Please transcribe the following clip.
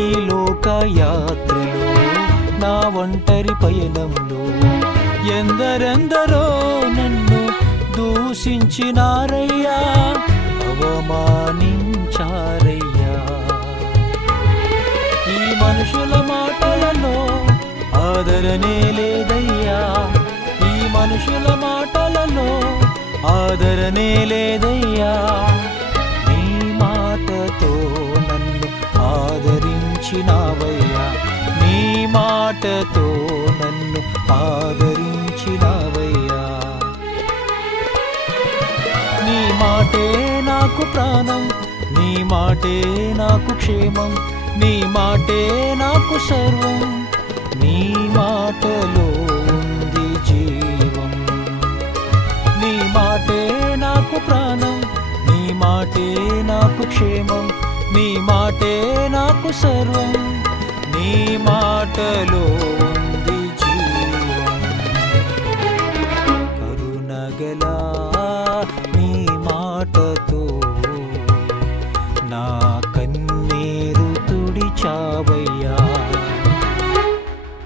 ఈ లోక యాత్రలో నా ఒంటరి పయనంలో ఎందరెందరో నన్ను దూషించినారయ్యా, అవమానించారయ్యా. ఈ మనుషుల మాటలలో ఆదరణే లేదయ్యా, ఈ మనుషుల మాటలలో ఆదరణే లేదయ్యా. నీ మాటతో నన్ను ఆదరించినావయ్యా, నీ మాటతో నన్ను ఆదరించినావయ్యా. నీ మాటే నాకు ప్రాణం, నీ మాటే నాకు క్షేమం, నీ మాటే నాకు సర్వం, నీ మాటలో ఉంది జీవం. నీ మాటే నాకు ప్రాణం, నీ మాటే నాకు క్షేమం, నీ మాటే నాకు సర్వం, నీ మాటలో ఉంది జీవం. కరుణగలా నీ మాటతో నా కన్నీరు తుడిచావయ్యా,